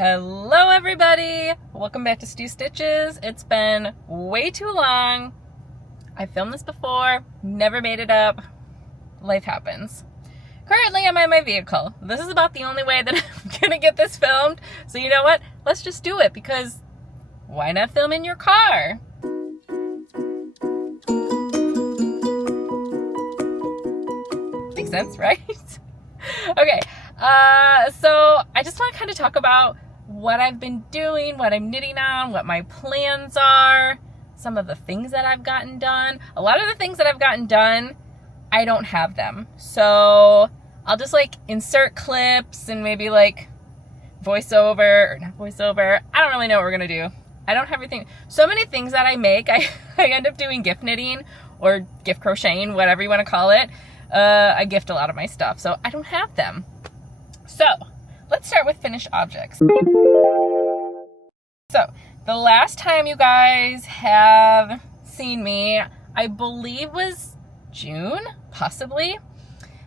Hello everybody! Welcome back to Stu Stitches. It's been way too long. I filmed this before, never made it up. Life happens. Currently I'm in my vehicle. This is about the only way that I'm gonna get this filmed. So you know what? Let's just do it because why not film in your car? Makes sense, right? Okay. So I just want to kind of talk about what I've been doing, what I'm knitting on, what my plans are, some of the things that I've gotten done. A lot of the things that I've gotten done, I don't have them. So I'll just like insert clips and maybe like voiceover or not voiceover. I don't really know what we're going to do. I don't have everything. So many things that I make, I end up doing gift knitting or gift crocheting, whatever you want to call it. I gift a lot of my stuff, so I don't have them. So let's start with finished objects. So the last time you guys have seen me, I believe was June, possibly.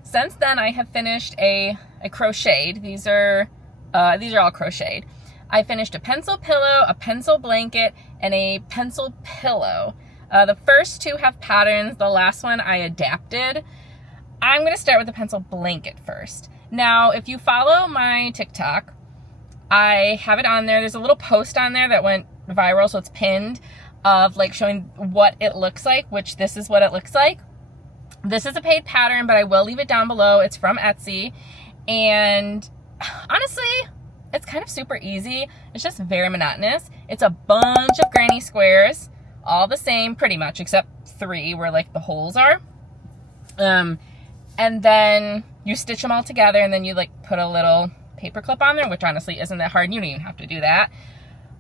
Since then, I have finished a crocheted. These are all crocheted. I finished a pencil pillow, a pencil blanket, and a pencil pillow. The first two have patterns. The last one I adapted. I'm going to start with the pencil blanket first. Now, if you follow my TikTok, I have it on there. There's a little post on there that went viral, so it's pinned, of like showing what it looks like, which this is what it looks like. This is a paid pattern, but I will leave it down below. It's from Etsy, and honestly, it's kind of super easy. It's just very monotonous. It's a bunch of granny squares, all the same pretty much, except 3 where like the holes are. And then you stitch them all together, and then you like put a little paper clip on there, which honestly isn't that hard. You don't even have to do that.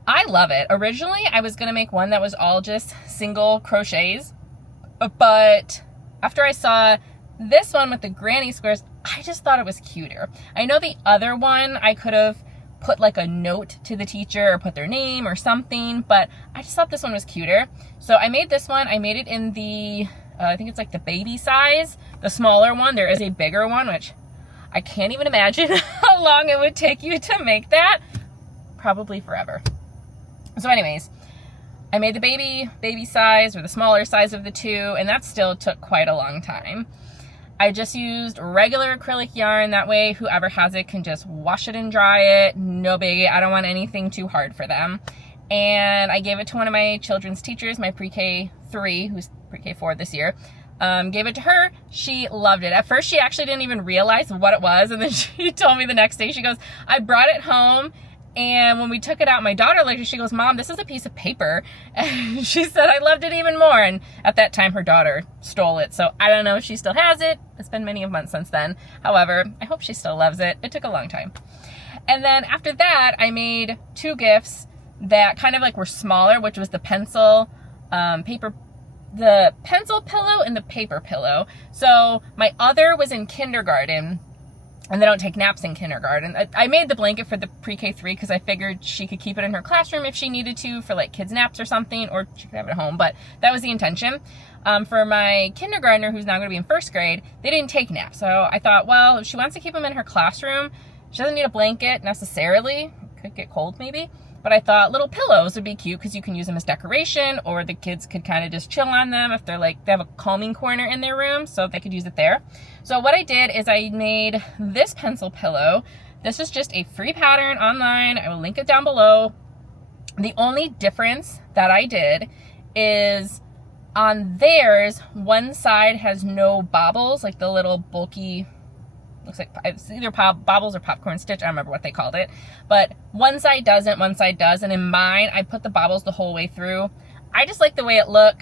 I love it. Originally, I was going to make one that was all just single crochets, but after I saw this one with the granny squares, I just thought it was cuter. I know the other one, I could have put like a note to the teacher or put their name or something, but I just thought this one was cuter. So I made this one. I made it in the I think it's like the baby size, the smaller one. There is a bigger one, which I can't even imagine how long it would take you to make that. Probably forever. So anyways, I made the baby size or the smaller size of the two, and that still took quite a long time. I just used regular acrylic yarn. That way, whoever has it can just wash it and dry it. No biggie. I don't want anything too hard for them. And I gave it to one of my children's teachers, my pre-K 3, who's pre-K 4 this year. Gave it to her. She loved it. At first, she actually didn't even realize what it was. And then she told me the next day, she goes, I brought it home. And when we took it out, my daughter looked at it, she goes, Mom, this is a piece of paper. And she said, I loved it even more. And at that time, her daughter stole it. So I don't know if she still has it. It's been many months since then. However, I hope she still loves it. It took a long time. And then after that, I made 2 gifts that kind of like were smaller, which was the pencil the pencil pillow and the paper pillow. So my other was in kindergarten, and they don't take naps in kindergarten. I made the blanket for the pre-K 3 because I figured she could keep it in her classroom if she needed to for like kids naps or something, or she could have it at home, but that was the intention. For my kindergartner, who's now going to be in 1st grade, they didn't take naps. So I thought, well, if she wants to keep them in her classroom, she doesn't need a blanket necessarily. Could get cold maybe. But I thought little pillows would be cute because you can use them as decoration, or the kids could kind of just chill on them if they're like, they have a calming corner in their room, so they could use it there. So what I did is I made this pencil pillow. This is just a free pattern online. I will link it down below. The only difference that I did is on theirs, one side has no bobbles, like the little bulky, looks like it's either bobbles or popcorn stitch. I don't remember what they called it. But one side doesn't, one side does. And in mine, I put the bobbles the whole way through. I just like the way it looked.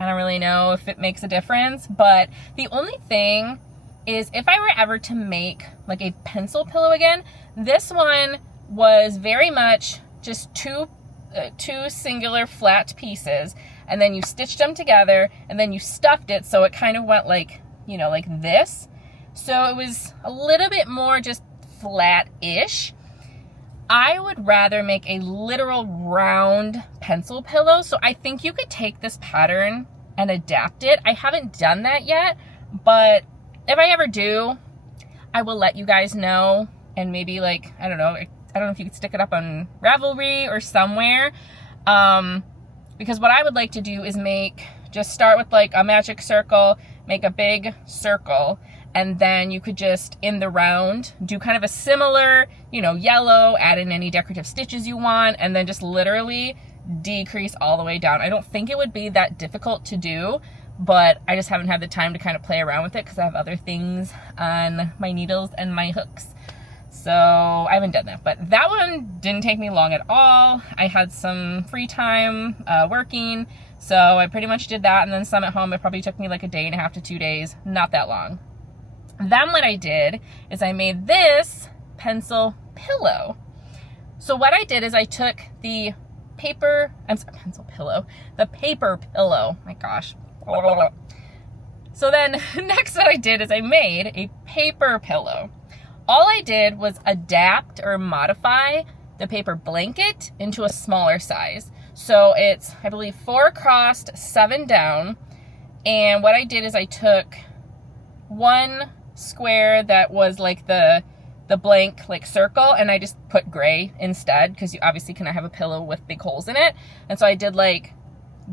I don't really know if it makes a difference. But the only thing is if I were ever to make like a pencil pillow again, this one was very much just two singular flat pieces. And then you stitched them together and then you stuffed it so it kind of went like, you know, like this. So it was a little bit more just flat-ish. I would rather make a literal round pencil pillow. So I think you could take this pattern and adapt it. I haven't done that yet, but if I ever do, I will let you guys know, and maybe like, I don't know, I don't know if you could stick it up on Ravelry or somewhere. Because what I would like to do is just start with like a magic circle, make a big circle, and then you could just, in the round, do kind of a similar, you know, yellow, add in any decorative stitches you want, and then just literally decrease all the way down. I don't think it would be that difficult to do, but I just haven't had the time to kind of play around with it because I have other things on my needles and my hooks. So I haven't done that, but that one didn't take me long at all. I had some free time working, so I pretty much did that, and then some at home. It probably took me like a day and a half to 2 days, not that long. Then what I did is I made this pencil pillow. So what I did is I took the paper pillow, my gosh. So then next what I did is I made a paper pillow. All I did was adapt or modify the paper blanket into a smaller size. So it's, I believe, 4 across, 7 down. And what I did is I took one square that was like the blank like circle, and I just put gray instead, because you obviously cannot have a pillow with big holes in it. And so I did like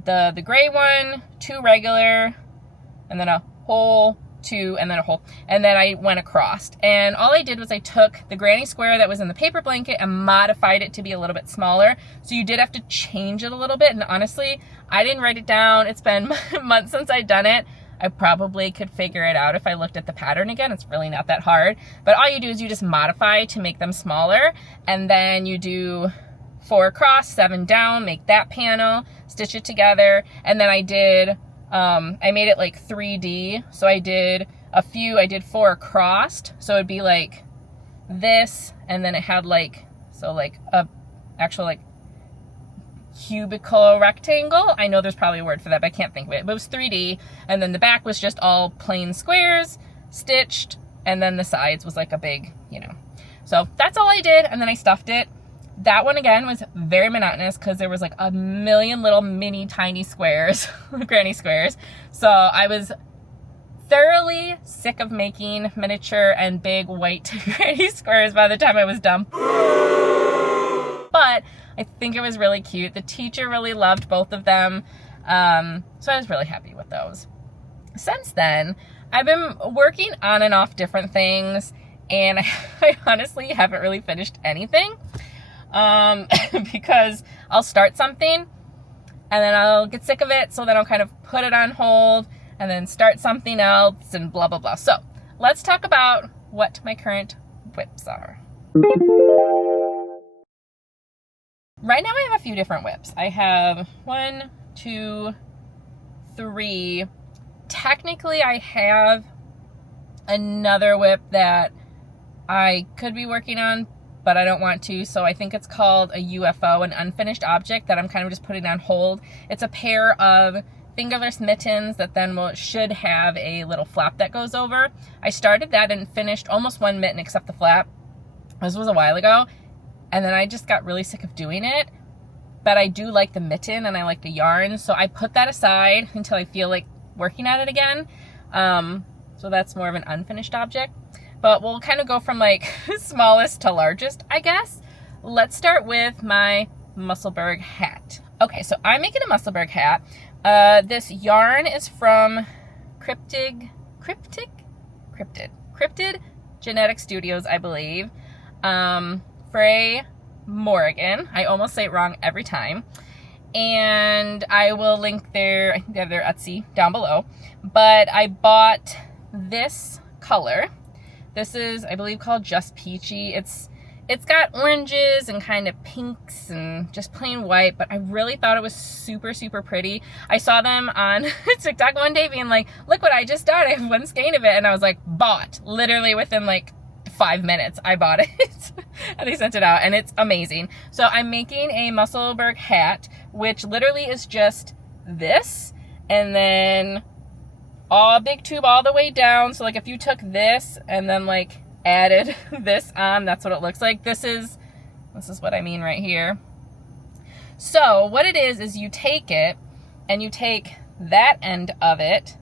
the gray one, 2 regular, and then a hole, 2, and then a hole, and then I went across. And all I did was I took the granny square that was in the paper blanket and modified it to be a little bit smaller. So you did have to change it a little bit, and honestly, I didn't write it down. It's been months since I'd done it. I probably could figure it out if I looked at the pattern again. It's really not that hard. But all you do is you just modify to make them smaller, and then you do 4 across, 7 down, make that panel, stitch it together. And then I did, I made it like 3D. So I did 4 across. So it'd be like this, and then it had like, so like a actual like cubical rectangle. I know there's probably a word for that, but I can't think of it. But it was 3D, and then the back was just all plain squares stitched, and then the sides was like a big, you know. So that's all I did, and then I stuffed it. That one again was very monotonous because there was like a million little mini tiny squares, granny squares. So I was thoroughly sick of making miniature and big white granny squares by the time I was done. But I think it was really cute. The teacher really loved both of them. So I was really happy with those. Since then, I've been working on and off different things, and I honestly haven't really finished anything. Because I'll start something and then I'll get sick of it. So then I'll kind of put it on hold and then start something else and blah, blah, blah. So let's talk about what my current whips are. Right now I have a few different whips. I have 1, 2, 3. Technically I have another whip that I could be working on, but I don't want to. So I think it's called a UFO, an unfinished object that I'm kind of just putting on hold. It's a pair of Fingerless Mittens that then should have a little flap that goes over. I started that and finished almost one mitten except the flap. This was a while ago. And then I just got really sick of doing it. But I do like the mitten and I like the yarn. So I put that aside until I feel like working at it again. So that's more of an unfinished object. But we'll kind of go from like smallest to largest, I guess. Let's start with my Musselburgh hat. Okay, so I'm making a Musselburgh hat. This yarn is from Cryptid Genetic Studios, I believe. Frey Morgan. I almost say it wrong every time. And I will link I think they have their Etsy down below. But I bought this color. This is, I believe, called Just Peachy. It's got oranges and kind of pinks and just plain white, but I really thought it was super, super pretty. I saw them on TikTok one day being like, look what I just did. I have one skein of it. And I was like, bought. Literally within like 5 minutes, I bought it. And they sent it out, and it's amazing. So I'm making a Musselburgh hat, which literally is just this, and then all big tube all the way down. So like if you took this and then like added this on, that's what it looks like. This is what I mean right here. So what it is you take it and you take that end of it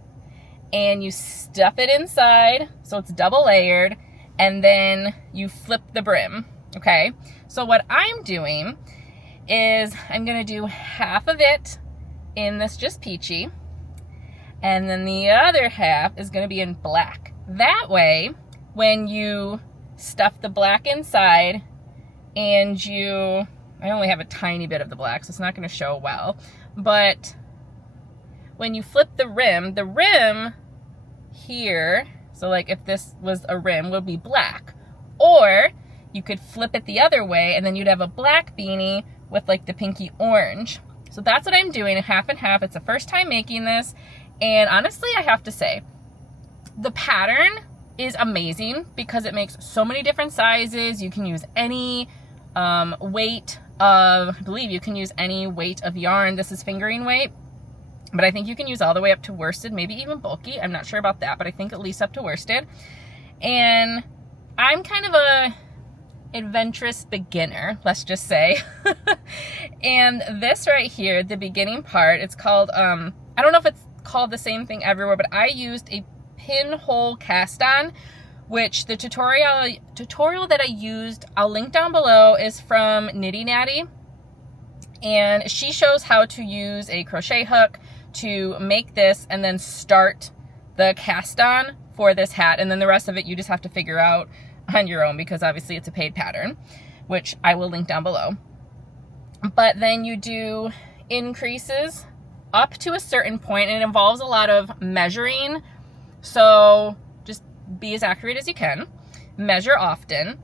and you stuff it inside so it's double layered, and then you flip the brim. Okay, so what I'm doing is I'm gonna do half of it in this just peachy, and then the other half is gonna be in black. That way, when you stuff the black inside and I only have a tiny bit of the black, so it's not gonna show well, but when you flip the rim here, so like if this was a rim, would be black. Or you could flip it the other way and then you'd have a black beanie with like the pinky orange. So that's what I'm doing, half and half. It's the first time making this, and honestly, I have to say, the pattern is amazing because it makes so many different sizes. You can use any weight of, I believe you can use any weight of yarn. This is fingering weight, but I think you can use all the way up to worsted, maybe even bulky. I'm not sure about that, but I think at least up to worsted. And I'm kind of a adventurous beginner, let's just say. And this right here, the beginning part, it's called, I don't know if it's called the same thing everywhere, but I used a pinhole cast on, which the tutorial that I used, I'll link down below, is from Nitty Natty. And she shows how to use a crochet hook to make this and then start the cast on for this hat. And then the rest of it, you just have to figure out on your own, because obviously it's a paid pattern, which I will link down below. But then you do increases up to a certain point, and it involves a lot of measuring. So just be as accurate as you can, measure often.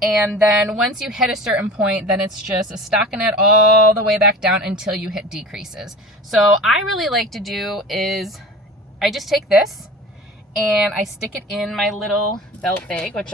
And then once you hit a certain point, then it's just a stockinette all the way back down until you hit decreases. So I really like to do is I just take this and I stick it in my little belt bag, which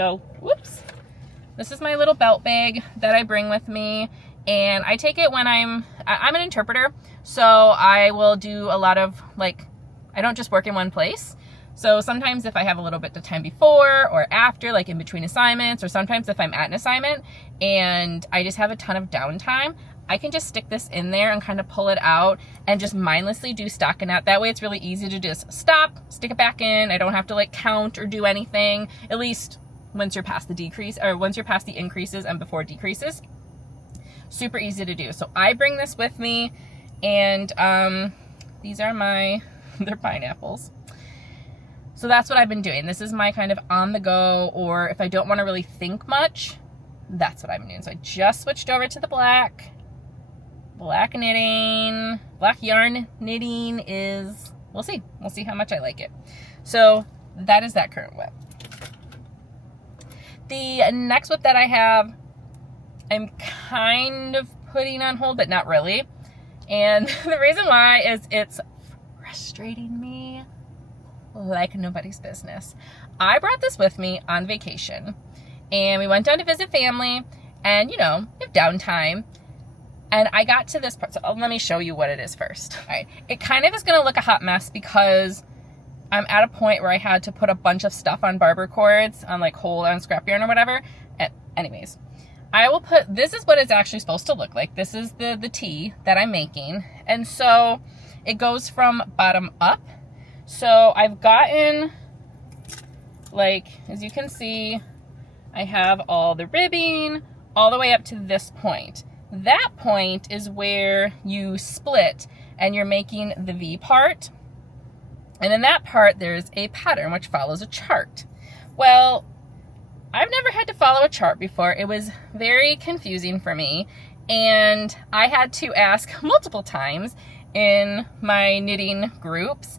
this is my little belt bag that I bring with me. And I take it when I'm an interpreter, so I will do a lot of, like, I don't just work in one place. So sometimes if I have a little bit of time before or after, like in between assignments, or sometimes if I'm at an assignment and I just have a ton of downtime, I can just stick this in there and kind of pull it out and just mindlessly do stockinette. That way it's really easy to just stop, stick it back in. I don't have to like count or do anything, at least once you're past the decrease, or once you're past the increases and before decreases. Super easy to do. So I bring this with me, and these are they're pineapples. So that's what I've been doing. This is my kind of on the go, or if I don't want to really think much, that's what I've been doing. So I just switched over to the black knitting. Black yarn knitting is, we'll see how much I like it. So that is that current whip. The next whip that I have, I'm kind of putting on hold, but not really. And the reason why is it's frustrating me like nobody's business. I brought this with me on vacation, and we went down to visit family, and you know, you have downtime. And I got to this part, so let me show you what it is first. All right, it kind of is gonna look a hot mess because I'm at a point where I had to put a bunch of stuff on barber cords, on like hold on scrap yarn or whatever. Anyways, I will put, this is what it's actually supposed to look like. This is the tee that I'm making. And so it goes from bottom up. So I've gotten, like, as you can see, I have all the ribbing all the way up to this point. That point is where you split and you're making the V part. And in that part, there's a pattern which follows a chart. Well, I've never had to follow a chart before. It was very confusing for me. And I had to ask multiple times in my knitting groups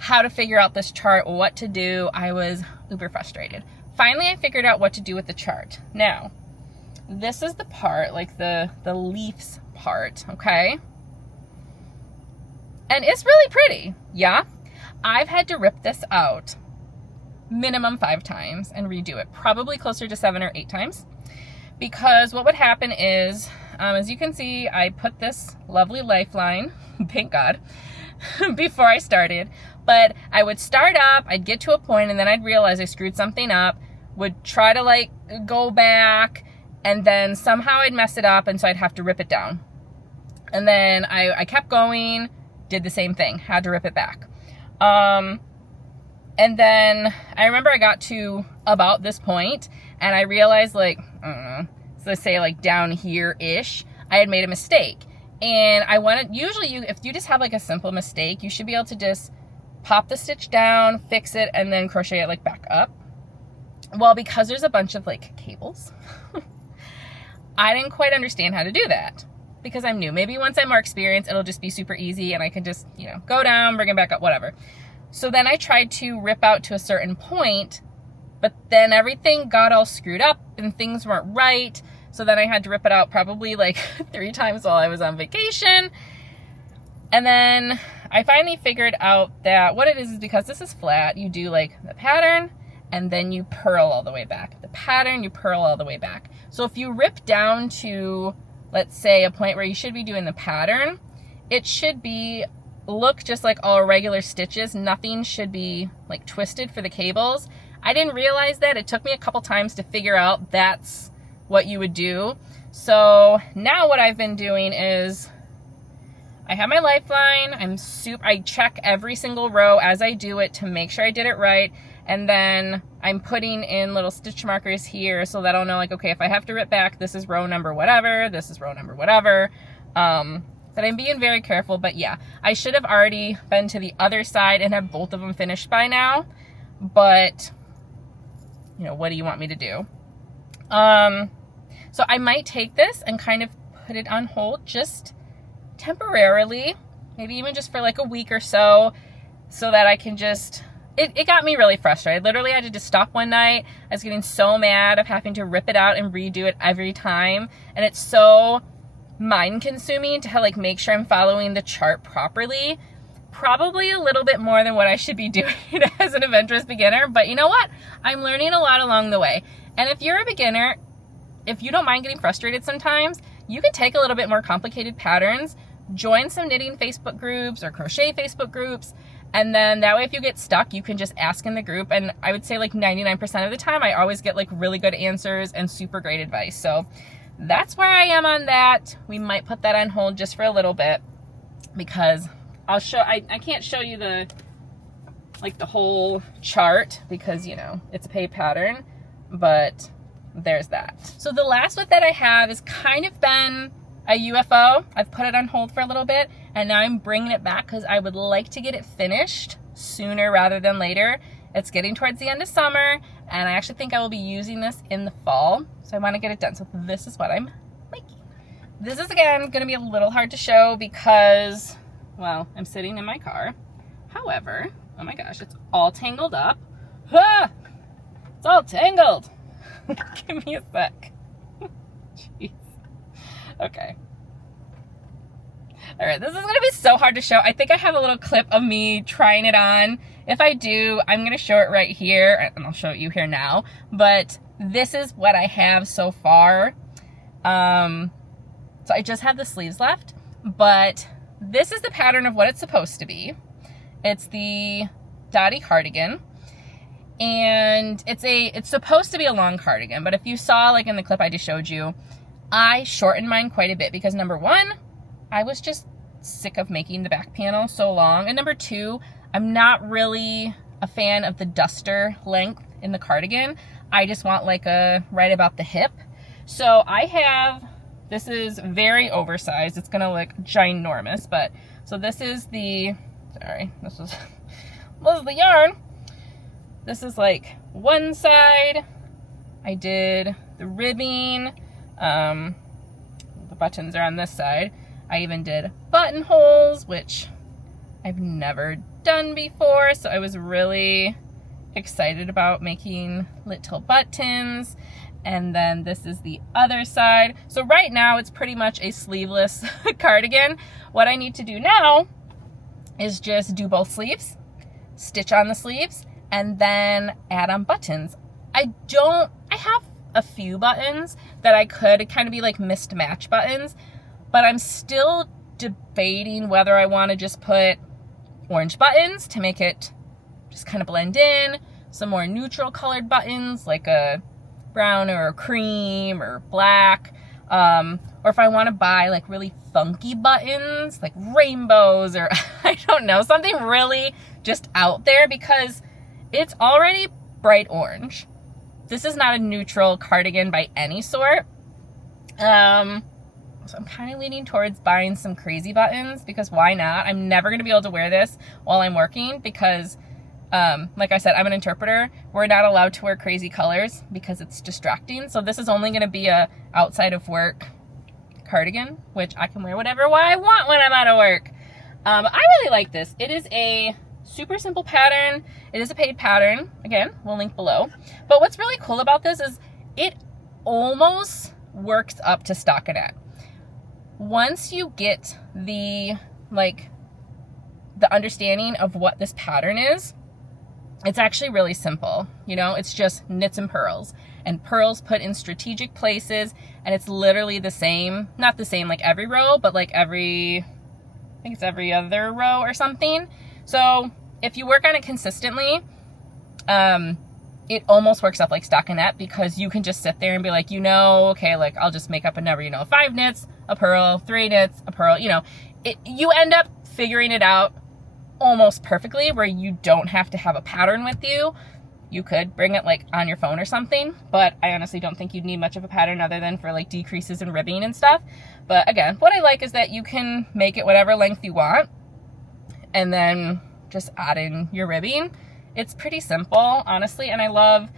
how to figure out this chart, what to do. I was uber frustrated. Finally, I figured out what to do with the chart. Now, this is the part, like the leaves part, okay? And it's really pretty, yeah? I've had to rip this out minimum 5 times and redo it, probably closer to 7 or 8 times. Because what would happen is, as you can see, I put this lovely lifeline, thank God, before I started. But I would start up, I'd get to a point, and then I'd realize I screwed something up, would try to like go back, and then somehow I'd mess it up, and so I'd have to rip it down. And then I kept going, did the same thing, had to rip it back. And then I remember I got to about this point, and I realized, like, let's say like down here-ish, I had made a mistake. And I wanted, usually if you just have like a simple mistake, you should be able to just pop the stitch down, fix it, and then crochet it like back up. Well, because there's a bunch of like cables, I didn't quite understand how to do that because I'm new. Maybe once I'm more experienced, it'll just be super easy and I can just, you know, go down, bring it back up, whatever. So then I tried to rip out to a certain point, but then everything got all screwed up and things weren't right. So then I had to rip it out probably like 3 times while I was on vacation. And then I finally figured out that what it is because this is flat, you do like the pattern and then you purl all the way back. The pattern, you purl all the way back. So if you rip down to, let's say, a point where you should be doing the pattern, it should be, look just like all regular stitches. Nothing should be like twisted for the cables. I didn't realize that. It took me a couple times to figure out that's what you would do. So now what I've been doing is I have my lifeline. I check every single row as I do it to make sure I did it right. And then I'm putting in little stitch markers here so that I'll know like, okay, if I have to rip back, this is row number whatever, this is row number whatever. But I'm being very careful, but yeah, I should have already been to the other side and have both of them finished by now. But, you know, what do you want me to do? So I might take this and kind of put it on hold just temporarily, maybe even just for like a week or so that I can just, it got me really frustrated. Literally, I had to just stop one night. I was getting so mad of having to rip it out and redo it every time. And it's so mind consuming to like make sure I'm following the chart properly. Probably a little bit more than what I should be doing as an adventurous beginner. But you know what? I'm learning a lot along the way. And if you're a beginner, if you don't mind getting frustrated sometimes, you can take a little bit more complicated patterns, join some knitting Facebook groups or crochet Facebook groups, and then that way if you get stuck, you can just ask in the group. And I would say like 99% of the time, I always get like really good answers and super great advice. So that's where I am on that. We might put that on hold just for a little bit because I'll show, I can't show you the whole chart because, you know, it's a paid pattern, but there's that. So the last one that I have has kind of been a UFO. I've put it on hold for a little bit and now I'm bringing it back because I would like to get it finished sooner rather than later. It's getting towards the end of summer and I actually think I will be using this in the fall. So I want to get it done. So this is what I'm making. This is again going to be a little hard to show because, well, I'm sitting in my car. However, oh my gosh, it's all tangled up. Ah! It's all tangled. Give me a sec. Jeez. Okay. All right, this is going to be so hard to show. I think I have a little clip of me trying it on. If I do, I'm going to show it right here, and I'll show it you here now. But this is what I have so far. So I just have the sleeves left, but this is the pattern of what it's supposed to be. It's the Dotty cardigan. And it's supposed to be a long cardigan, but if you saw like in the clip I just showed you, I shortened mine quite a bit because number one, I was just sick of making the back panel so long. And number two, I'm not really a fan of the duster length in the cardigan. I just want like a right about the hip. So I have, this is very oversized. It's gonna look ginormous, but so this is the, sorry, this is the yarn. This is like one side. I did the ribbing. The buttons are on this side. I even did buttonholes, which I've never done before. So I was really excited about making little buttons. And then this is the other side. So right now it's pretty much a sleeveless cardigan. What I need to do now is just do both sleeves, stitch on the sleeves, and then add on buttons. I have a few buttons that I could kind of be like mixed match buttons, but I'm still debating whether I want to just put orange buttons to make it just kind of blend in, some more neutral colored buttons like a brown or a cream or black, or if I want to buy like really funky buttons like rainbows or I don't know, something really just out there because it's already bright orange. This is not a neutral cardigan by any sort. So I'm kind of leaning towards buying some crazy buttons, because why not? I'm never going to be able to wear this while I'm working because, like I said, I'm an interpreter. We're not allowed to wear crazy colors because it's distracting. So this is only going to be a outside of work cardigan, which I can wear whatever I want when I'm out of work. But I really like this. It is a super simple pattern. It is a paid pattern. Again, we'll link below. But what's really cool about this is it almost works up to stockinette. Once you get the understanding of what this pattern is, it's actually really simple. You know, it's just knits and pearls put in strategic places, and it's literally the same, not the same like every row, but like I think it's every other row or something. So if you work on it consistently, it almost works up like stockinette, because you can just sit there and be like, okay, like I'll just make up a number, 5 knits, a purl, 3 knits, a purl, you end up figuring it out almost perfectly, where you don't have to have a pattern with you. You could bring it like on your phone or something, but I honestly don't think you'd need much of a pattern other than for like decreases and ribbing and stuff. But again, what I like is that you can make it whatever length you want and then just add in your ribbing. It's pretty simple, honestly, and I love,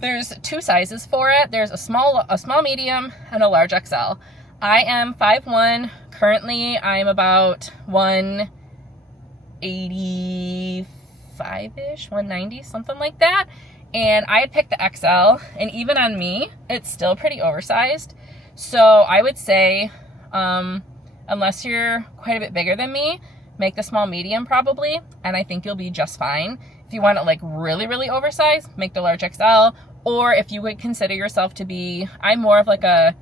there's 2 sizes for it. There's a small medium, and a large XL. I am 5'1". Currently, I'm about 185-ish, 190, something like that. And I had picked the XL, and even on me, it's still pretty oversized. So I would say, unless you're quite a bit bigger than me, make the small medium probably, and I think you'll be just fine. If you want it like really, really oversized, make the large XL. Or if you would consider yourself to be, I'm more of like a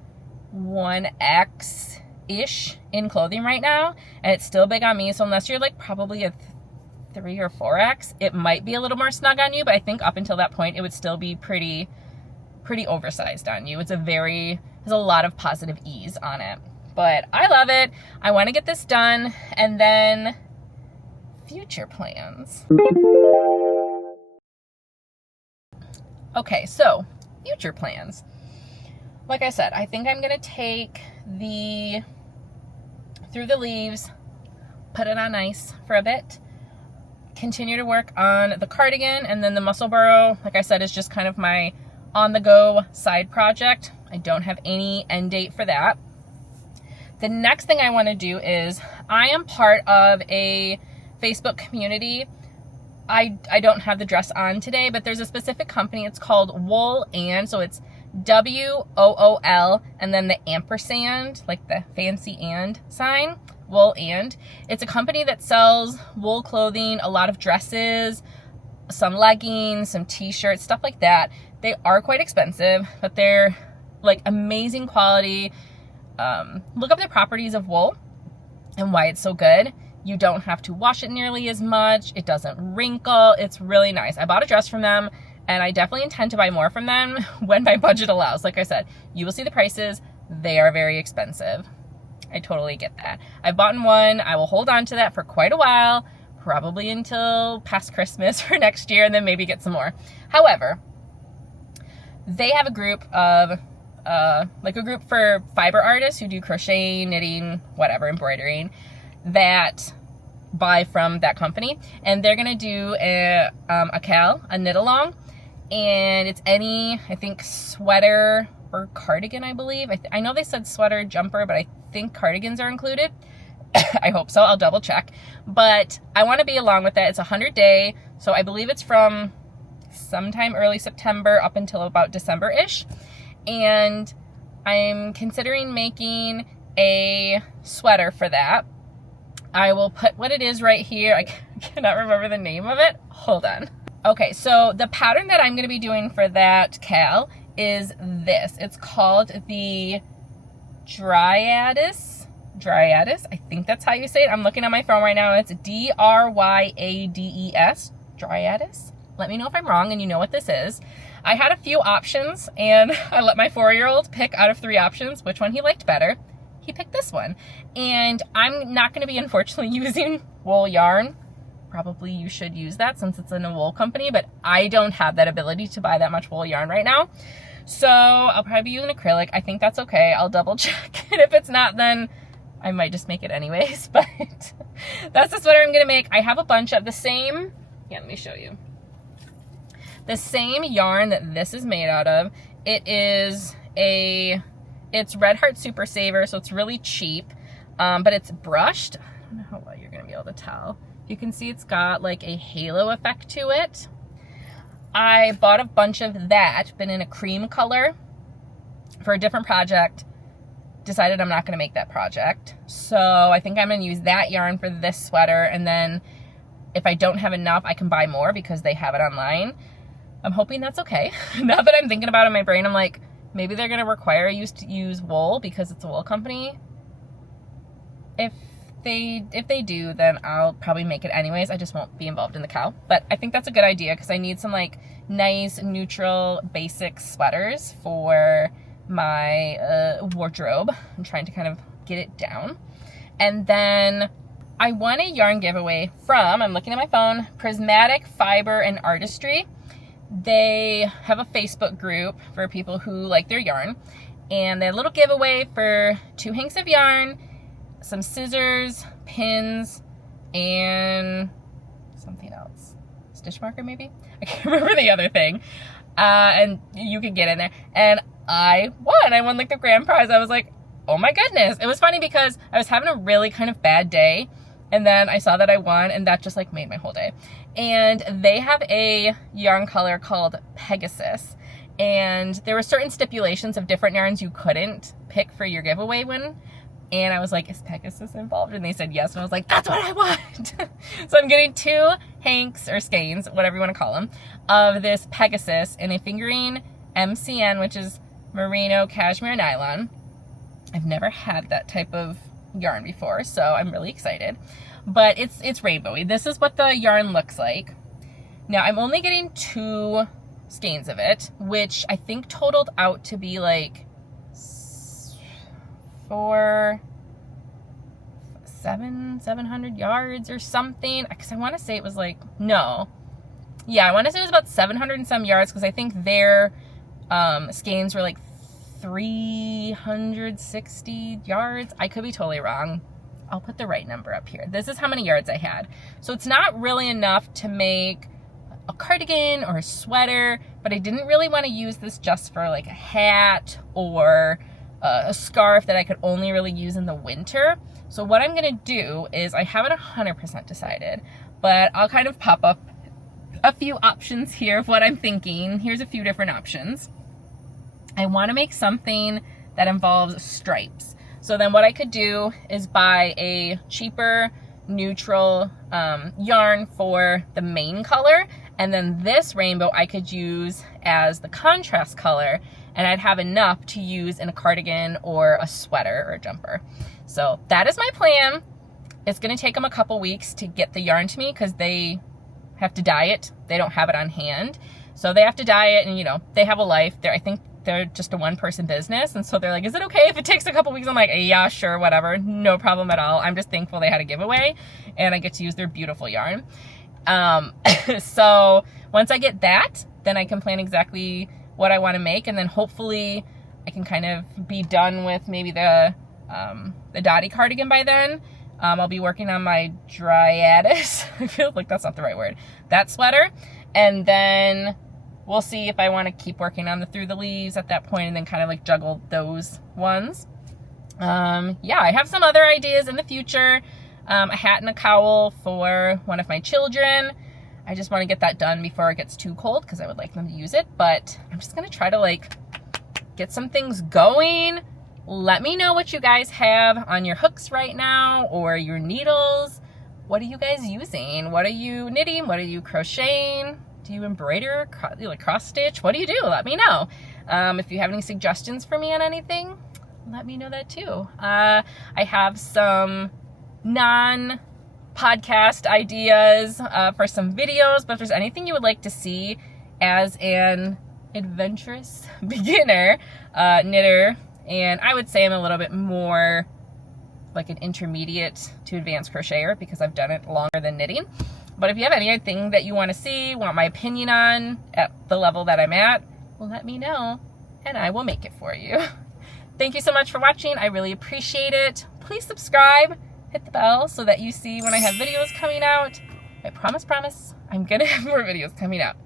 1X-ish in clothing right now, and it's still big on me. So unless you're like probably a 3 or 4X, it might be a little more snug on you, but I think up until that point, it would still be pretty oversized on you. There's a lot of positive ease on it. But I love it. I want to get this done, and then future plans. Okay, so future plans. Like I said, I think I'm going to take Through the Leaves, put it on ice for a bit, continue to work on the cardigan, and then the Musselburgh, like I said, is just kind of my on-the-go side project. I don't have any end date for that. The next thing I want to do is, I am part of a Facebook community. I don't have the dress on today, but there's a specific company. It's called Wool And, so it's WOOL and then the ampersand, like the fancy and sign, Wool And. It's a company that sells wool clothing, a lot of dresses, some leggings, some t-shirts, stuff like that. They are quite expensive, but they're like amazing quality. Look up the properties of wool and why it's so good. You don't have to wash it nearly as much. It doesn't wrinkle. It's really nice. I bought a dress from them, and I definitely intend to buy more from them when my budget allows. Like I said, you will see the prices. They are very expensive. I totally get that. I've bought one. I will hold on to that for quite a while, probably until past Christmas for next year, and then maybe get some more. However, they have a group of like a group for fiber artists who do crocheting, knitting, whatever, embroidering, that buy from that company, and they're gonna do a knit along, and it's any, I think, sweater or cardigan, I believe. I know they said sweater, jumper, but I think cardigans are included. I hope so. I'll double check, but I want to be along with that. It's 100-day, so I believe it's from sometime early September up until about December-ish. And I'm considering making a sweater for that. I will put what it is right here. I cannot remember the name of it. Hold on. Okay, so the pattern that I'm going to be doing for that cal is this. It's called the Dryades. I think that's how you say it. I'm looking on my phone right now. It's Dryades. Dryades. Let me know if I'm wrong and you know what this is. I had a few options, and I let my 4-year-old pick out of 3 options which one he liked better. He picked this one. And I'm not going to be, unfortunately, using wool yarn. Probably you should use that since it's in a wool company, but I don't have that ability to buy that much wool yarn right now. So I'll probably be using acrylic. I think that's okay. I'll double check. And if it's not, then I might just make it anyways. But that's the sweater I'm going to make. I have a bunch of the same. Yeah, let me show you. The same yarn that this is made out of. It's Red Heart Super Saver, so it's really cheap. But it's brushed. I don't know how well you're going to be able to tell. You can see it's got like a halo effect to it. I bought a bunch of that, been in a cream color for a different project. Decided I'm not going to make that project. So I think I'm going to use that yarn for this sweater. And then if I don't have enough, I can buy more because they have it online. I'm hoping that's okay. Now that I'm thinking about it in my brain, I'm like, maybe they're going to require you to use wool because it's a wool company. If they do, then I'll probably make it anyways. I just won't be involved in the cow. But I think that's a good idea because I need some like nice, neutral, basic sweaters for my wardrobe. I'm trying to kind of get it down. And then I won a yarn giveaway from, I'm looking at my phone, Prismatic Fiber and Artistry. They have a Facebook group for people who like their yarn. And they had a little giveaway for 2 hanks of yarn, some scissors, pins, and something else. Stitch marker maybe? I can't remember the other thing. And you can get in there. And I won. I won like the grand prize. I was like, oh my goodness. It was funny because I was having a really kind of bad day. And then I saw that I won, and that just like made my whole day. And they have a yarn color called Pegasus. And there were certain stipulations of different yarns you couldn't pick for your giveaway win. And I was like, is Pegasus involved? And they said yes. And I was like, that's what I want. So I'm getting 2 hanks or skeins, whatever you want to call them, of this Pegasus in a fingering MCN, which is merino cashmere nylon. I've never had that type of yarn before, so I'm really excited. But it's rainbowy. This is what the yarn looks like. Now I'm only getting 2 skeins of it, which I think totaled out to be like 700 yards or something, because I want to say it was like, no, yeah, I want to say it was about 700 and some yards, because I think their skeins were like 360 yards. I could be totally wrong. I'll put the right number up here. This is how many yards I had. So it's not really enough to make a cardigan or a sweater, but I didn't really want to use this just for like a hat or a scarf that I could only really use in the winter. So what I'm going to do is, I haven't 100% decided, but I'll kind of pop up a few options here of what I'm thinking. Here's a few different options. I want to make something that involves stripes. So then what I could do is buy a cheaper neutral yarn for the main color, and then this rainbow I could use as the contrast color, and I'd have enough to use in a cardigan or a sweater or a jumper. So that is my plan. It's going to take them a couple weeks to get the yarn to me because they have to dye it. They don't have it on hand. So they have to dye it, and you know, they have a life. I think they're just a one-person business, and so they're like, is it okay if it takes a couple weeks? I'm like, yeah, sure, whatever, no problem at all. I'm just thankful they had a giveaway and I get to use their beautiful yarn. So once I get that, then I can plan exactly what I want to make, and then hopefully I can kind of be done with maybe the Dotty cardigan by then. I'll be working on my Dryades. I feel like that's not the right word. That sweater, and then we'll see if I want to keep working on the Through the Leaves at that point, and then kind of like juggle those ones. Yeah, I have some other ideas in the future. A hat and a cowl for one of my children. I just want to get that done before it gets too cold because I would like them to use it, but I'm just going to try to like get some things going. Let me know what you guys have on your hooks right now or your needles. What are you guys using? What are you knitting? What are you crocheting? Do you embroider, like cross stitch? What do you do? Let me know. If you have any suggestions for me on anything, let me know that too. I have some non-podcast ideas for some videos, but if there's anything you would like to see as an adventurous beginner knitter, and I would say I'm a little bit more like an intermediate to advanced crocheter because I've done it longer than knitting. But if you have anything that you want to see, want my opinion on at the level that I'm at, well, let me know. and I will make it for you. Thank you so much for watching. I really appreciate it. Please subscribe, hit the bell so that you see when I have videos coming out. I promise, I'm gonna have more videos coming out.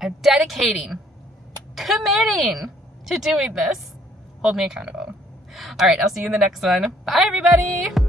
I'm committing to doing this. Hold me accountable. All right, I'll see you in the next one. Bye, everybody.